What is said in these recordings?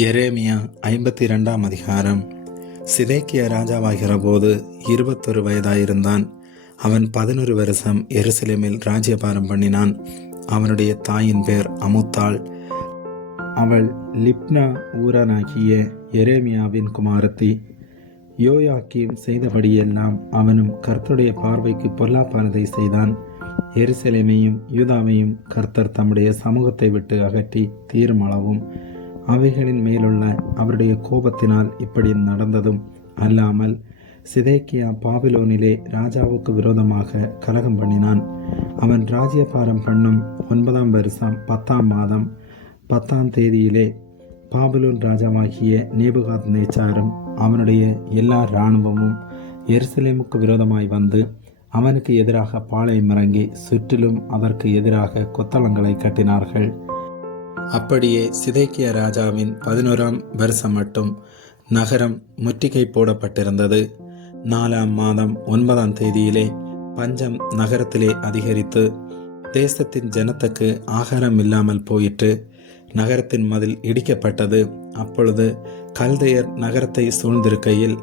எரேமியா 52 அதிகாரம். சிதேக்கியா ராஜாவாகிற போது 21 வயதாயிருந்தான். அவன் 11 வருஷம் எருசலேமில் ராஜ்யபாரம் பண்ணினான். அவனுடைய தாயின் பேர் அமுத்தாள். அவள் லிப்னா ஊரானாகிய எரேமியாவின் குமாரத்தி. யோயாக்கீம் செய்தபடியெல்லாம் அவனும் கர்த்தருடைய பார்வைக்கு பொல்லாப்பானதை செய்தான். எருசலேமையும் யூதாவையும் கர்த்தர் தம்முடைய சமூகத்தை விட்டு அகற்றி தீர்மளவும் அவைகளின் மேலுள்ள அவருடைய கோபத்தினால் இப்படி நடந்ததும் அல்லாமல், சிதேக்கியா பாபிலோனிலே ராஜாவுக்கு விரோதமாக கலகம் பண்ணினான். அவன் ராஜ்யபாரம் பண்ணும் 9ஆம் வருஷம் 10ஆம் மாதம் 10ஆம் தேதியிலே பாபிலோன் ராஜாவாகிய நேபுகாத்நேச்சாரும் அவனுடைய எல்லா இராணுவமும் எருசலேமுக்கு விரோதமாய் வந்து அவனுக்கு எதிராக பாளையம் இறங்கி சுற்றிலும் அதற்கு எதிராக கொத்தளங்களை கட்டினார்கள். அப்படியே சிதேக்கியா ராஜாவின் 11ஆம் வருஷம் மட்டும் நகரம் முற்றுகை போடப்பட்டிருந்தது. 4ஆம் மாதம் 9ஆம் தேதியிலே பஞ்சம் நகரத்திலே அதிகரித்து தேசத்தின் ஜனத்துக்கு ஆகாரம் இல்லாமல் போயிற்று. நகரத்தின் மதில் இடிக்கப்பட்டது. அப்பொழுது கல்தையர் நகரத்தை சூழ்ந்திருக்கையில்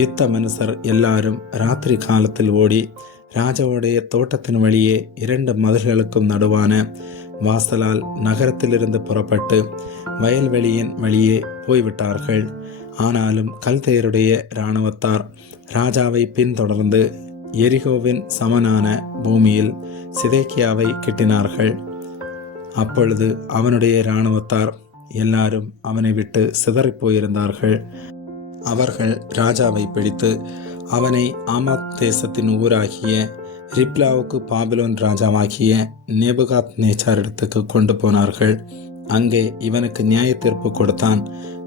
யுத்த மனுஷர் எல்லாரும் ராத்திரி காலத்தில் ஓடி ராஜாவுடைய தோட்டத்தின் வழியே 2 மதில்களுக்கும் நடுவான வாசலால் நகரத்திலிருந்து புறப்பட்டு வயல்வெளியின் வழியே போய்விட்டார்கள். ஆனாலும் கல்தையருடைய இராணுவத்தார் ராஜாவை பின்தொடர்ந்து எரிகோவின் சமனான பூமியில் சிதேக்கியாவை கிட்டினார்கள். அப்பொழுது அவனுடைய இராணுவத்தார் எல்லாரும் அவனை விட்டு சிதறிப் போயிருந்தார்கள். அவர்கள் ராஜாவை பிடித்து அவனை ஆமாத் தேசத்தின் ஊராகிய ரிப்லாவுக்கு பாபிலோன் ராஜாவாகிய நேபுகாத்நேச்சாரிடத்துக்கு கொண்டு போனார்கள். அங்கே இவனுக்கு நியாய தீர்ப்பு கொடுத்தான்.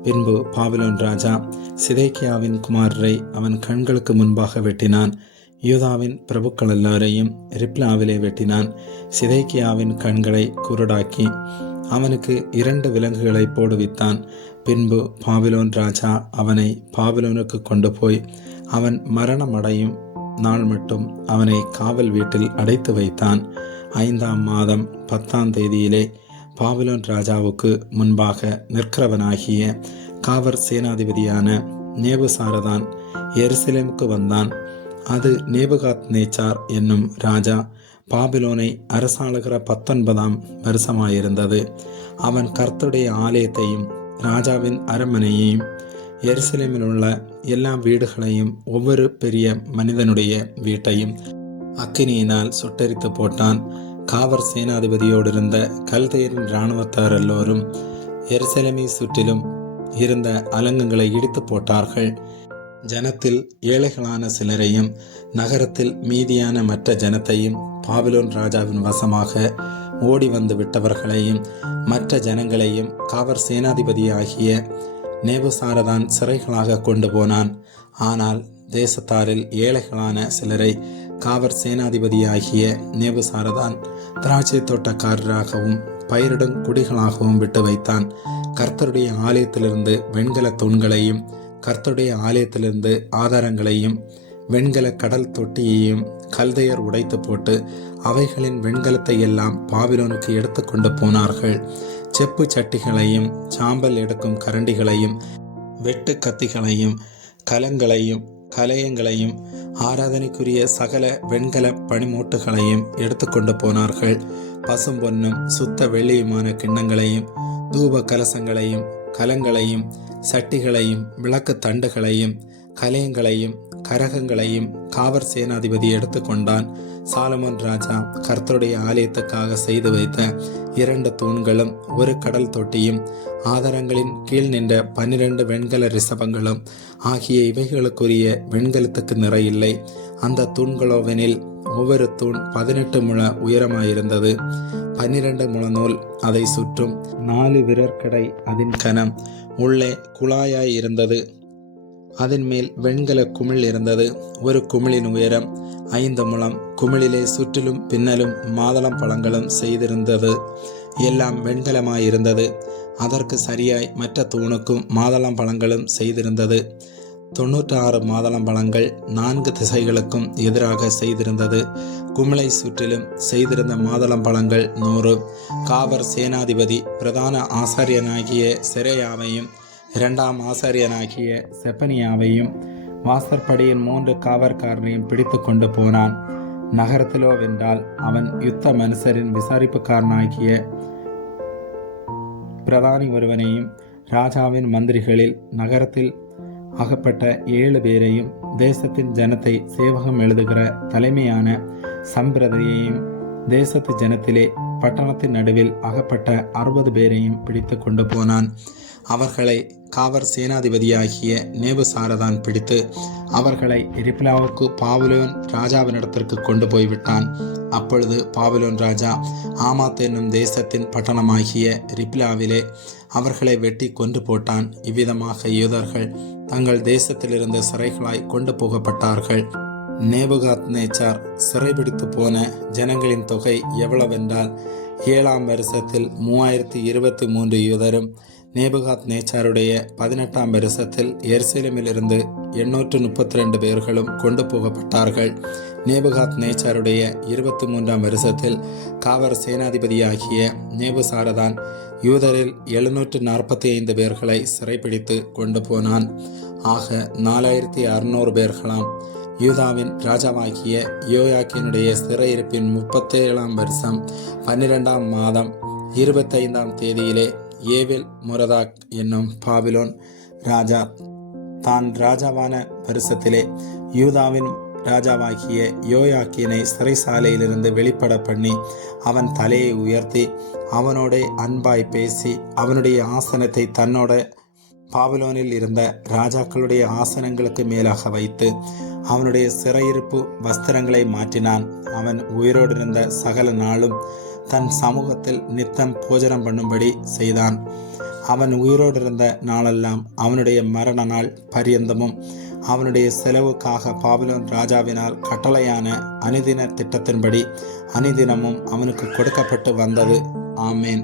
பின்பு பாபிலோன் ராஜா சிதேக்கியாவின் குமாரரை அவன் கண்களுக்கு முன்பாக வெட்டினான். யூதாவின் பிரபுக்கள் எல்லாரையும் ரிப்லாவிலே வெட்டினான். சிதேக்கியாவின் கண்களை குருடாக்கி அவனுக்கு 2 விலங்குகளை போடுவித்தான். பின்பு பாபிலோன் ராஜா அவனை பாபிலோனுக்கு கொண்டு போய் அவன் மரணமடையும் நாள் மட்டும் அவனை காவல் வீட்டில் அடைத்து வைத்தான். 5ஆம் மாதம் 10ஆம் தேதியிலே பாபிலோன் ராஜாவுக்கு முன்பாக நிற்கிறவனாகிய காவற் சேனாதிபதியான நேபுசாரதான் எருசலேமுக்கு வந்தான். அது நேபுகாத்நேச்சார் என்னும் ராஜா பாபிலோனை அரசாளுகிற 19ஆம் வருஷமாயிருந்தது. அவன் கர்த்தருடைய ஆலயத்தையும் ராஜாவின் அரண்மனையையும் எருசலேமில் உள்ள எல்லா வீடுகளையும் ஒவ்வொரு பெரிய மனிதனுடைய வீட்டையும் அக்கினியினால் சுட்டரித்து போட்டான். காவற் சேனாதிபதியோடு இருந்த கல்தையரின் இராணுவத்தார் எல்லோரும் எருசலேமை சுற்றிலும் இருந்த அலங்கங்களை இடித்து போட்டார்கள். ஜனத்தில் ஏழைகளான சிலரையும் நகரத்தில் மீதியான மற்ற ஜனத்தையும் பாபிலோன் ராஜாவின் வசமாக ஓடி வந்து விட்டவர்களையும் மற்ற ஜனங்களையும் காவற் சேனாதிபதியாகிய நேபுசாரதான் சிறைகளாக கொண்டு போனான். ஆனால் தேசத்தாரில் ஏழைகளான சிலரை காவற் சேனாதிபதியாகிய நேபுசாரதான் திராட்சை தோட்டக்காரராகவும் பயிரிடும் குடிகளாகவும் விட்டு வைத்தான். கர்த்தருடைய ஆலயத்திலிருந்து வெண்கல தூண்களையும் கர்த்தருடைய ஆலயத்திலிருந்து ஆதாரங்களையும் வெண்கல கடல் தொட்டியையும் கல்தையர் உடைத்து போட்டு அவைகளின் வெண்கலத்தை எல்லாம் பாபிலோனுக்கு எடுத்து கொண்டு போனார்கள். செப்பு சட்டிகளையும் சாம்பல் எடுக்கும் கரண்டிகளையும் வெட்டு கத்திகளையும் கலங்களையும் கலயங்களையும் ஆராதனைக்குரிய சகல வெண்கல பனிமூட்டுகளையும் எடுத்துக்கொண்டு போனார்கள். பசும்பொன்னும் சுத்த வெள்ளியுமான கிண்ணங்களையும் தூப கலசங்களையும் கலங்களையும் சட்டிகளையும் விளக்கு தண்டுகளையும் கலயங்களையும் கரகங்களையும் காவற் சேனாதிபதி எடுத்துக்கொண்டான். சாலமோன் ராஜா கர்த்தருடைய ஆலயத்துக்காக செய்து வைத்த 2 தூண்களும் 1 கடல் தொட்டியும் ஆதாரங்களின் கீழ் நின்ற 12 வெண்கல ரிசபங்களும் ஆகிய இவைகளுக்குரிய வெண்கலத்துக்கு நிறையில்லை. அந்த தூண்களோவெனில் ஒவ்வொரு தூண் 18 முழ உயரமாயிருந்தது. 12 முழ நூல் அதை சுற்றும். 4 விரற்கடை அதன் கனம். உள்ளே குழாயாய் இருந்தது. அதன் மேல் வெண்கல குமிழ் இருந்தது. ஒரு குமிழின் உயரம் 5 முழம். குமிழிலே சுற்றிலும் பின்னலும் மாதளம் பழங்களும் செய்திருந்தது. எல்லாம் வெண்கலமாயிருந்தது. அதற்கு சரியாய் மற்ற தூணுக்கும் மாதளம் பழங்களும் செய்திருந்தது. 96 மாதளம் பழங்கள் 4 திசைகளுக்கும் எதிராக செய்திருந்தது. குமிழை சுற்றிலும் செய்திருந்த மாதளம் பழங்கள் 100. காவற் சேனாதிபதி பிரதான ஆசாரியனாகிய செரேயாவையும் இரண்டாம் ஆசாரியனாகிய செப்பனியாவையும் வாசற்படியின் 3 காவற்காரரையும் பிடித்து கொண்டு போனான். நகரத்திலோ வென்றால் அவன் யுத்த மனுஷரின் விசாரிப்புக்காரனாகிய பிரதானி ஒருவனையும் ராஜாவின் மந்திரிகளில் நகரத்தில் அகப்பட்ட 7 பேரையும் தேசத்தின் ஜனத்தை சேவகம் எழுதுகிற தலைமையான சம்பிரதையையும் தேசத்து ஜனத்திலே பட்டணத்தின் நடுவில் அகப்பட்ட 60 பேரையும் பிடித்து கொண்டு போனான். அவர்களை காவற் சேனாதிபதியாகிய நேபுசாரதான் பிடித்து அவர்களை ரிப்லாவுக்கு பாபிலோன் ராஜாவினிடத்திற்கு கொண்டு போய்விட்டான். அப்பொழுது பாபிலோன் ராஜா ஆமாத் என்னும் தேசத்தின் பட்டணமாகிய ரிப்லாவிலே அவர்களை வெட்டி கொன்று போட்டான். இவ்விதமாக யூதர்கள் தங்கள் தேசத்திலிருந்து சிறைகளாய் கொண்டு போகப்பட்டார்கள். நேபுகாத்நேச்சார் சிறைபிடித்து போன ஜனங்களின் தொகை எவ்வளவென்றால் 7ஆம் வருஷத்தில் 3023 யூதரும் நேபுகாத்நேச்சாருடைய 18ஆம் வருஷத்தில் எருசலேமிலிருந்து 832 பேர்களும் கொண்டு போகப்பட்டார்கள். நேபுகாத்நேச்சாருடைய 23ஆம் வருஷத்தில் காவற் சேனாதிபதியாகிய நேபுசாரதான் யூதரில் 745 பேர்களை சிறைப்பிடித்து கொண்டு போனான். ஆக 4600 பேர்களாம். யூதாவின் ராஜாவாகிய யோயாக்கினுடைய சிறையிருப்பின் 37ஆம் வருஷம் 12ஆம் மாதம் 25ஆம் தேதியிலே ஏவில் மொரதாக் என்னும் பாபிலோன் ராஜா தான் ராஜாவான வருஷத்திலே யூதாவின் ராஜாவாகிய யோயாக்கினை சிறைசாலையிலிருந்து வெளிப்பட பண்ணி அவன் தலையை உயர்த்தி அவனோட அன்பாய் பேசி அவனுடைய ஆசனத்தை தன்னோட பாபிலோனில் இருந்த ராஜாக்களுடைய ஆசனங்களுக்கு மேலாக வைத்து அவனுடைய சிறையிருப்பு வஸ்திரங்களை மாற்றினான். அவன் உயிரோடு இருந்த சகல நாளும் தன் சமூகத்தில் நித்தம் போஜனம் பண்ணும்படி செய்தான். அவன் உயிரோடு இருந்த நாளெல்லாம் அவனுடைய மரண நாள் பரியந்தமும் அவனுடைய செலவுக்காக பாபிலோன் ராஜாவினால் கட்டளையான அனுதின திட்டத்தின்படி அனுதினமும் அவனுக்கு கொடுக்கப்பட்டு வந்தது. ஆமேன்.